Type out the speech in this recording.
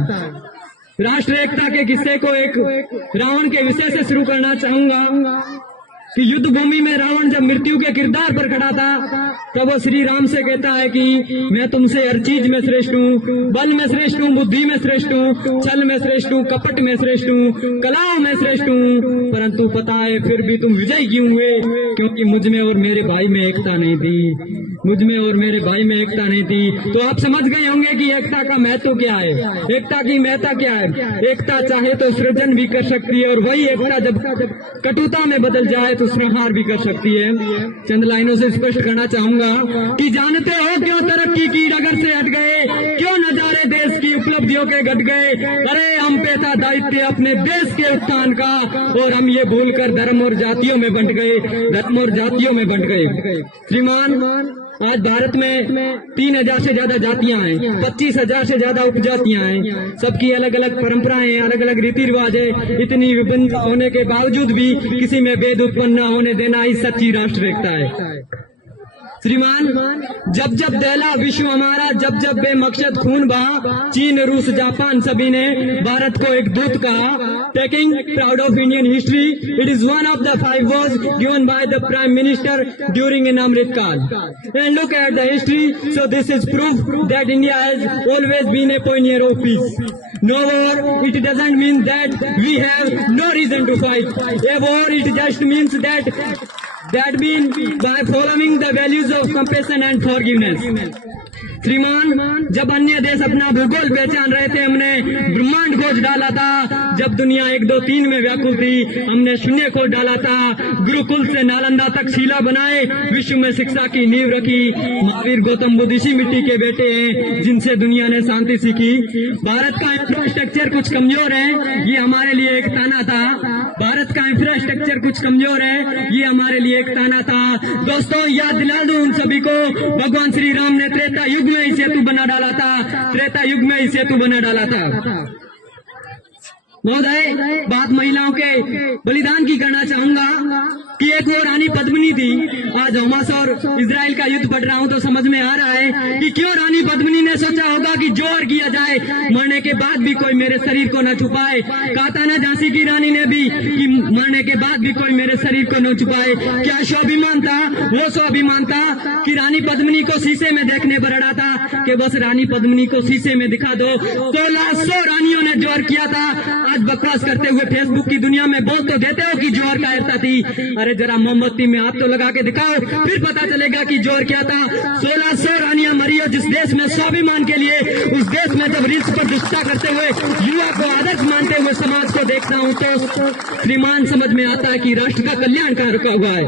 है। राष्ट्र एकता के किस्से को एक रावण के विषय से शुरू करना चाहूंगा कि युद्ध भूमि में रावण जब मृत्यु के किरदार पर खड़ा था तब वो श्री राम से कहता है कि मैं तुमसे हर चीज में श्रेष्ठ हूँ, बल में श्रेष्ठ हूँ, बुद्धि में श्रेष्ठ हूँ, छल में श्रेष्ठ हूँ, कपट में श्रेष्ठ हूँ, कलाओं में श्रेष्ठ हूँ, परंतु पता है फिर भी तुम विजयी क्यों हुए? क्योंकि मुझ में और मेरे भाई में एकता नहीं थी, मुझ में और मेरे भाई में एकता नहीं थी। तो आप समझ गए होंगे कि एकता का महत्व क्या है, एकता की महत्ता क्या है। एकता चाहे तो सृजन भी कर सकती है और वही एकता जब कटुता में बदल जाए तो संहार भी कर सकती है। चंद लाइनों से स्पष्ट करना चाहूंगा कि जानते हो क्यों तरक्की की डगर से हट गए, क्यों नजारे देश की उपलब्धियों के घट गए? अरे हम पे था दायित्व अपने देश के उत्थान का और हम ये भूलकर धर्म और जातियों में बंट गए, धर्म और जातियों में बंट गए। श्रीमान, आज भारत में 3000 से ज्यादा जातियां हैं, 25,000 से ज्यादा उपजातियां हैं, सबकी अलग अलग परंपराएं हैं, अलग अलग रीति रिवाज है। इतनी विभिन्नता होने के बावजूद भी किसी में भेद उत्पन्न न होने देना ही सच्ची राष्ट्र एकता है। श्रीमान, जब जब दहला विश्व हमारा, जब जब बेमकसद खून बहा, चीन, रूस, जापान सभी ने भारत को एक दूत कहा। Taking proud of Indian history, it is one of the 5 words given by the Prime Minister during an Amrit Kaal. And look at the history, so this is proof that India has always been a pioneer of peace. No war, it doesn't mean that we have no reason to fight. A war, it just means that mean by following the values of compassion and forgiveness. श्रीमान, जब अन्य देश अपना भूगोल पहचान रहे थे, हमने ब्रह्मांड खोज डाला था। जब दुनिया 1, 2, 3 में व्याकुल थी, हमने शून्य खोज डाला था। गुरुकुल से नालंदा तक शिला बनाए, विश्व में शिक्षा की नींव रखी। महावीर, गौतम बुद्ध इसी मिट्टी के बेटे हैं जिनसे दुनिया ने शांति सीखी। भारत का इंफ्रास्ट्रक्चर कुछ कमजोर है, ये हमारे लिए एक ताना था। भारत का इंफ्रास्ट्रक्चर कुछ कमजोर है, ये हमारे लिए एक ताना था। दोस्तों, याद दिला दूं उन सभी को, भगवान श्री राम ने त्रेता युग में ही सेतु बना डाला था, त्रेता युग में ही सेतु बना डाला था। महोदय, बात महिलाओं के बलिदान की करना चाहूंगा कि एक वो रानी पद्मिनी थी। आज हमास और इजराइल का युद्ध पढ़ रहा हूं तो समझ में आ रहा है कि क्यों रानी पद्मिनी ने सोचा होगा कि जोर किया जाए, मरने के बाद भी कोई मेरे शरीर को न छुपाए। कहा था ना झांसी की रानी ने भी कि मरने के बाद भी कोई मेरे शरीर को न छुपाए। क्या स्वाभिमान था? वो स्वाभिमान था कि रानी पद्मिनी को शीशे में देखने पर अड़ा था कि बस रानी पद्मिनी को शीशे में दिखा दो। 1600 रानियों ने जोर किया था। आज बकवास करते हुए फेसबुक की दुनिया में बोल तो देते हो कि जोर कायरता थी। अरे जरा मोमबत्ती में हाथ तो लगा के दिखाओ, फिर पता चलेगा कि जोर क्या था। 1600 रानियां मरी और जिस देश में स्वाभिमान के लिए, उस देश में जब रीत पर दुष्टता करते हुए युवा को आदर्श मानते हुए समाज को देखता हूं तो श्रीमान समझ में आता है कि राष्ट्र का कल्याण कहाँ रुका हुआ है।